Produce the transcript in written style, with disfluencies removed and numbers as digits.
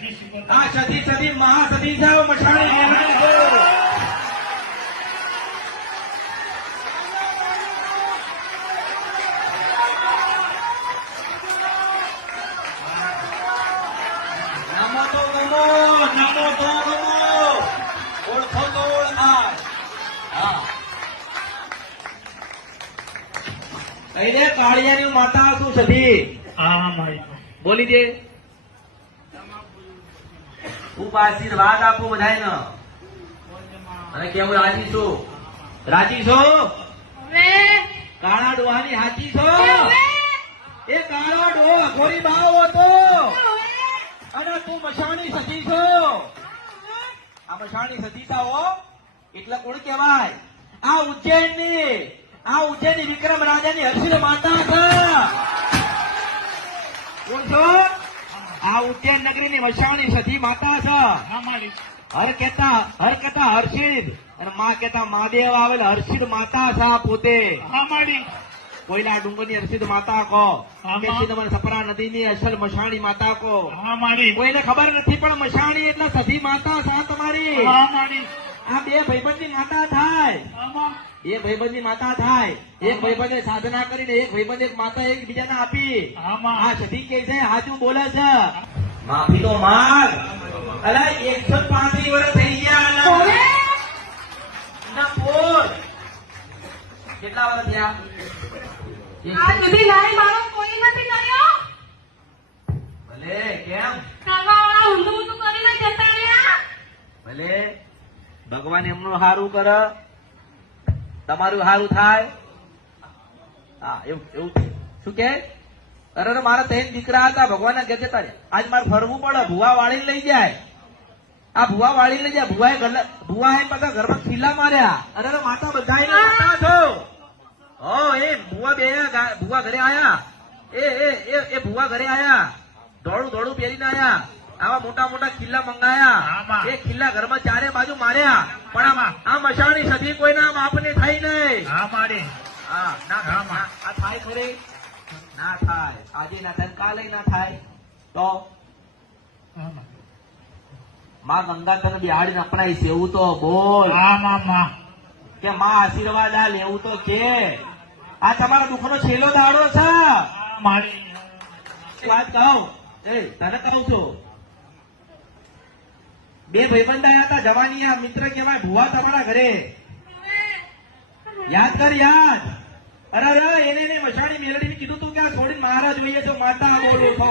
આ સતી સતી મહાસતી છે મશાણી મેલડી છે. નમો તો ગમો, નમો તો ગમો, ઓળખો તો ઓળખાય. હા કહી દે કાળિયાની માતા શું સતી. હા મારી બોલી દે. ખૂબ આશીર્વાદ આપો બધાને અને કેવું રાજી છો? રાજી છો? કાળા ડોહાની હાચી છો? એ કાળો ડોહો અઘોરી બાવ હતો અને તું મશાણી સતી છો. આ મશાણી સતીતા હો એટલે કોણ કહેવાય? આ ઉજ્જૈનની વિક્રમ રાજાની હર્ષિલ માતા છે. કોણ છો? આ ઉજ્જૈન નગરીની મશાણી સતી માતા છે. હા મારી હર કહેતા હર્ષિદ અને માં કહેતા મહાદેવ આવેલ હર્ષિદ માતા છે. આ પોતે હા મારી કોઈલા ડુંગરની હર્ષિદ માતા કહો, આમાં. કે સિંધમાં સપરા નદીની અસલ મશાણી માતા કહો. હા મારી કોઈને ખબર નથી પણ મશાણી એટલે સતી માતા છે તમારી. હા મારી આ બે ભાઈબંધની માતા થાય. આમાં બે ભાઈબંધની માતા થાય. એક ભાઈબંધે સાધના કરીને એક ભાઈબંધ એક માતા એકબીજાને આપી. આમાં આ સતી કે છે હાચું બોલે છે. માફી તો માંગ. અલા 135 વર્ષ થઈ ગયા. ના બોલ કેટલા વર્ષ થયા? આજ સુધી લાઈ મારો કોઈ નથી કર્યો. ભલે કેમ કરવાવાળા ઊંધું ઊંધું કરીને જતા રહ્યા. ભલે ભગવાન એમનું સારું કરે તમારું સારું થાય. હા એવું શું કે? અરે મારા 3 દીકરા હતા ભગવાનના ઘેર જતા રહ્યા. આજ મારે ફરવું પડે. ભુવા વાળીને લઈ જાય. આ ભુવા વાળીને લઈ જાય. ભુવાએ બધા ઘરમાં ખીલા માર્યા. અરે માતા બધાને માતા છો. હો એ ભુવા ભુવા ઘરે આયા. એ ભુવા ઘરે આયા. ધોળું પહેરીને આયા. આવા મોટા મોટા ખીલ્લા મંગાયા. આમાં. એ ખીલ્લા ઘરમાં ચારે બાજુ માર્યા. પણ આ મશાણી સતી કોઈના માપની થઈ નહીં. હા મારી હા ના આ થાય ખરી? ના થાય. આજે ના થાય કાલે ના થાય. તો આમાં માં ગંગા તને બિહાડીને અપનાવીશ એવું તો બોલ. આમાં કે માં આશીર્વાદ આ લેવું તો કે. આ તમારા દુઃખનો છેલ્લો દાડો છે. મારી વાત કહું તને કહું છું. બે ભાઈબંધ આયા હતા જવાની મિત્ર કહેવાય ભુવા તમારા ઘરે. યાદ કર યાદ. અરે એને મશાણી મેલડીને કીધું તું કે આ છોડીને મારા જોઈએ છો માતા બોલું છો.